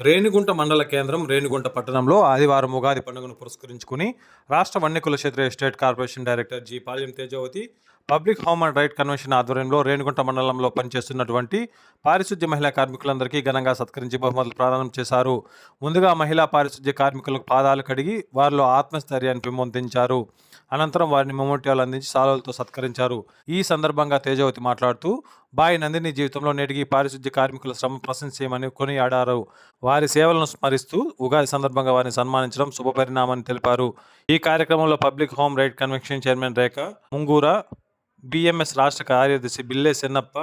రేణిగుంట మండల కేంద్రం రేణిగుంట పట్టణంలో ఆదివారం ఉగాది పండుగను పురస్కరించుకుని రాష్ట్ర వన్యకుల క్షేత్ర estate corporation director G Palyam Tejavathi public home and right convention ఆధ్వర్యంలో రేణుగుంట మండలంలో పనిచేస్తున్నటువంటి పారిశుద్ధ్య మహిళా కార్మికులందరికీ ఘనంగా సత్కరించి బహుమతులు ప్రారంభం చేశారు. ముందుగా మహిళా పారిశుద్ధ్య కార్మికులకు పాదాలు కడిగి వారిలో ఆత్మస్థైర్యాన్ని పెంపొందించారు. అనంతరం వారిని మెమోటియాలు అందించి సాలువలతో సత్కరించారు. ఈ సందర్భంగా తేజవతి మాట్లాడుతూ బాయి నందిని జీవితంలో నేటికి పారిశుద్ధ్య కార్మికుల శ్రమ ప్రశంసీయమని కొనియాడారు. వారి సేవలను స్మరిస్తూ ఉగాది సందర్భంగా వారిని సన్మానించడం శుభపరిణామని తెలిపారు. ఈ కార్యక్రమంలో public home right convention chairman Rekha Mungura BMS రాష్ట్ర కార్యదర్శి బిల్లే సెన్నప్ప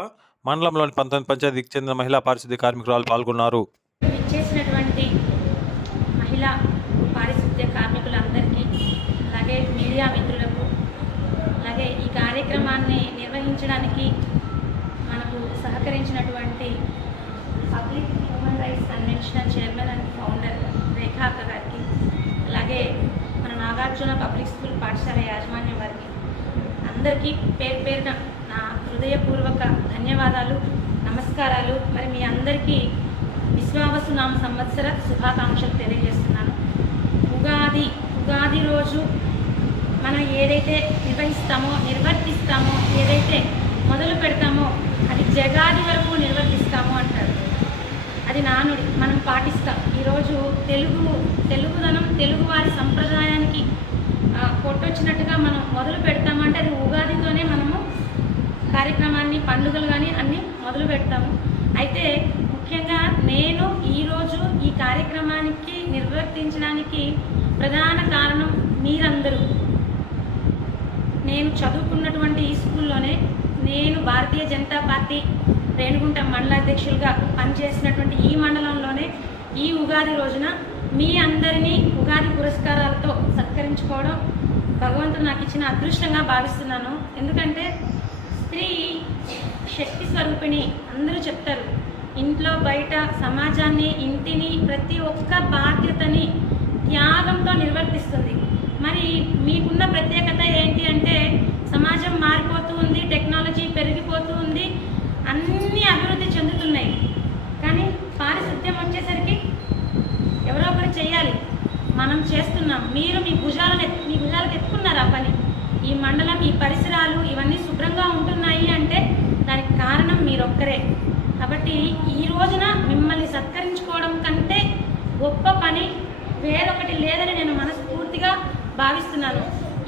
మండలంలోని పంతొమ్మిది పంచాయతీకి చెందిన మహిళా పారిశుద్ధ్య కార్మికురాలు పాల్గొన్నారు. చేసినటువంటి మహిళా పారిశుద్ధ్య కార్మికులందరికీ అలాగే మీడియా మిత్రులకు అలాగే ఈ కార్యక్రమాన్ని నిర్వహించడానికి మనకు సహకరించినటువంటి public human rights convention chairman and founder రేఖాక గారికి అలాగే మన నాగార్జున పబ్లిక్ స్కూల్ పాఠశాల యాజమాన్య అందరికీ పేరు పేరున నా హృదయపూర్వక ధన్యవాదాలు నమస్కారాలు. మరి మీ అందరికీ విశ్వావసు నామ సంవత్సర శుభాకాంక్షలు తెలియజేస్తున్నాను. ఉగాది ఉగాది రోజు మనం ఏదైతే నిర్వహిస్తామో నిర్వర్తిస్తామో ఏదైతే మొదలు పెడతామో అది జగాది వరకు నిర్వర్తిస్తామో అంటారు. అది నానుడి మనం పాటిస్తాం. ఈరోజు తెలుగు తెలుగుదనం తెలుగువారి సంప్రదాయానికి కొట్టొచ్చినట్టుగా మనం మొదలు పెడతామంటే అది ఉగాదితోనే మనము కార్యక్రమాన్ని పండుగలు కానీ అన్నీ మొదలు పెడతాము. అయితే ముఖ్యంగా నేను ఈరోజు ఈ కార్యక్రమానికి నిర్వర్తించడానికి ప్రధాన కారణం మీరందరూ. నేను చదువుకున్నటువంటి ఈ స్కూల్లోనే నేను భారతీయ జనతా పార్టీ రేణుగుంట మండలాధ్యక్షులుగా పనిచేసినటువంటి ఈ మండలంలోనే ఈ ఉగాది రోజున మీ అందరినీ ఉగాది పురస్కారాలతో సత్కరించు భగవంతుడు నాకు ఇచ్చిన అదృష్టంగా భావిస్తున్నాను. ఎందుకంటే స్త్రీ శక్తి స్వరూపిణి అందరూ చెప్తారు ఇంట్లో బయట సమాజాన్ని ఇంటిని ప్రతి ఒక్క బాధ్యతని త్యాగంతో నిర్వర్తిస్తుంది. మరి మీకున్న ప్రత్యేకత ఏంటి అంటే సమాజం మారిపోతూ ఉంది టెక్నాలజీ పెరిగిపోతూ ఉంది అన్ని మనం చేస్తున్నాం. మీరు మీ భుజాలను మీ భుజాలకు ఎత్తుకున్నారు ఆ పని? ఈ మండలం ఈ పరిసరాలు ఇవన్నీ శుభ్రంగా ఉంటున్నాయి అంటే దానికి కారణం మీరొక్కరే. కాబట్టి ఈ రోజున మిమ్మల్ని సత్కరించుకోవడం కంటే గొప్ప పని వేరొకటి లేదని నేను మనస్ఫూర్తిగా భావిస్తున్నాను.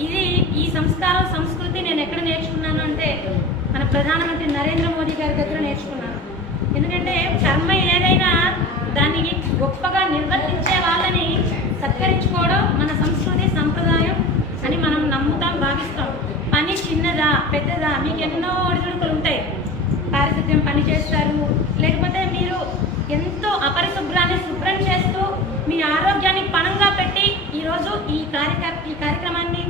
ఇది ఈ సంస్కారం సంస్కృతి నేను ఎక్కడ నేర్చుకున్నాను అంటే మన ప్రధానమంత్రి నరేంద్ర మోదీ గారి దగ్గర నేర్చుకున్నాను. ఎందుకంటే కర్మ ఏదైనా దాన్ని గొప్పగా నిర్వర్తించే వాళ్ళని సత్కరించుకోవడం మన సంస్కృతి సంప్రదాయం అని మనం నమ్ముతాం భావిస్తాం పని చిన్నదా పెద్దదా మీకు ఎన్నో ఒడిదుడుకులు ఉంటాయి. పారిశుద్ధ్యం పని చేస్తారు. లేకపోతే మీరు ఎంతో అపరిశుభ్రాన్ని శుభ్రం చేస్తూ మీ ఆరోగ్యాన్ని పణంగా పెట్టి ఈరోజు ఈ కార్యక్ర ఈ కార్యక్రమాన్ని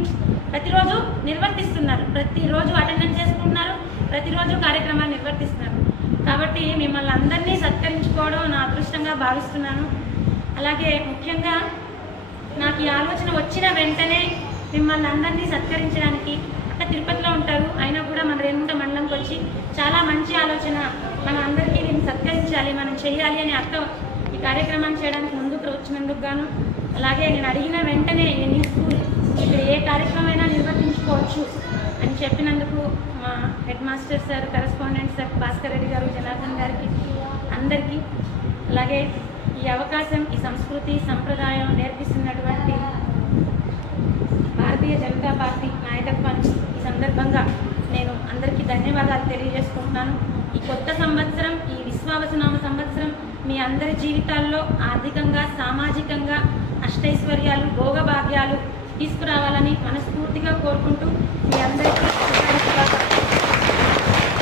ప్రతిరోజు నిర్వర్తిస్తున్నారు. ప్రతిరోజు అటెండెన్స్ చేసుకుంటున్నారు. ప్రతిరోజు కార్యక్రమాన్ని నిర్వర్తిస్తున్నారు. కాబట్టి మిమ్మల్ని అందరినీ సత్కరించుకోవడం నా అదృష్టంగా భావిస్తున్నాను. అలాగే ముఖ్యంగా నాకు ఈ ఆలోచన వచ్చిన వెంటనే మిమ్మల్ని అందరినీ సత్కరించడానికి అక్క తిరుపతిలో ఉంటారు. అయినా కూడా మన రేణుగుంట మండలంకి వచ్చి చాలా మంచి ఆలోచన. మన అందరికీ నేను సత్కరించాలి మనం చేయాలి అని అక్క ఈ కార్యక్రమాన్ని చేయడానికి ముందుకు వచ్చినందుకు గాను అలాగే నేను అడిగిన వెంటనే ఎన్ని స్కూల్ ఇక్కడ ఏ కార్యక్రమమైనా నిర్వర్తించుకోవచ్చు అని చెప్పినందుకు మా head master sir correspondent sir Bhaskar Reddy గారు జనార్దన్ గారికి అందరికీ. అలాగే ఈ అవకాశం ఈ సంస్కృతి సంప్రదాయం నేర్పిస్తున్నటువంటి భారతీయ జనతా పార్టీ నాయకత్వానికి ఈ సందర్భంగా నేను అందరికీ ధన్యవాదాలు తెలియజేసుకుంటున్నాను. ఈ కొత్త సంవత్సరం ఈ విశ్వావసనామ సంవత్సరం మీ అందరి జీవితాల్లో ఆర్థికంగా సామాజికంగా అష్టైశ్వర్యాలు భోగభాగ్యాలు తీసుకురావాలని మనస్ఫూర్తిగా కోరుకుంటూ మీ అందరికీ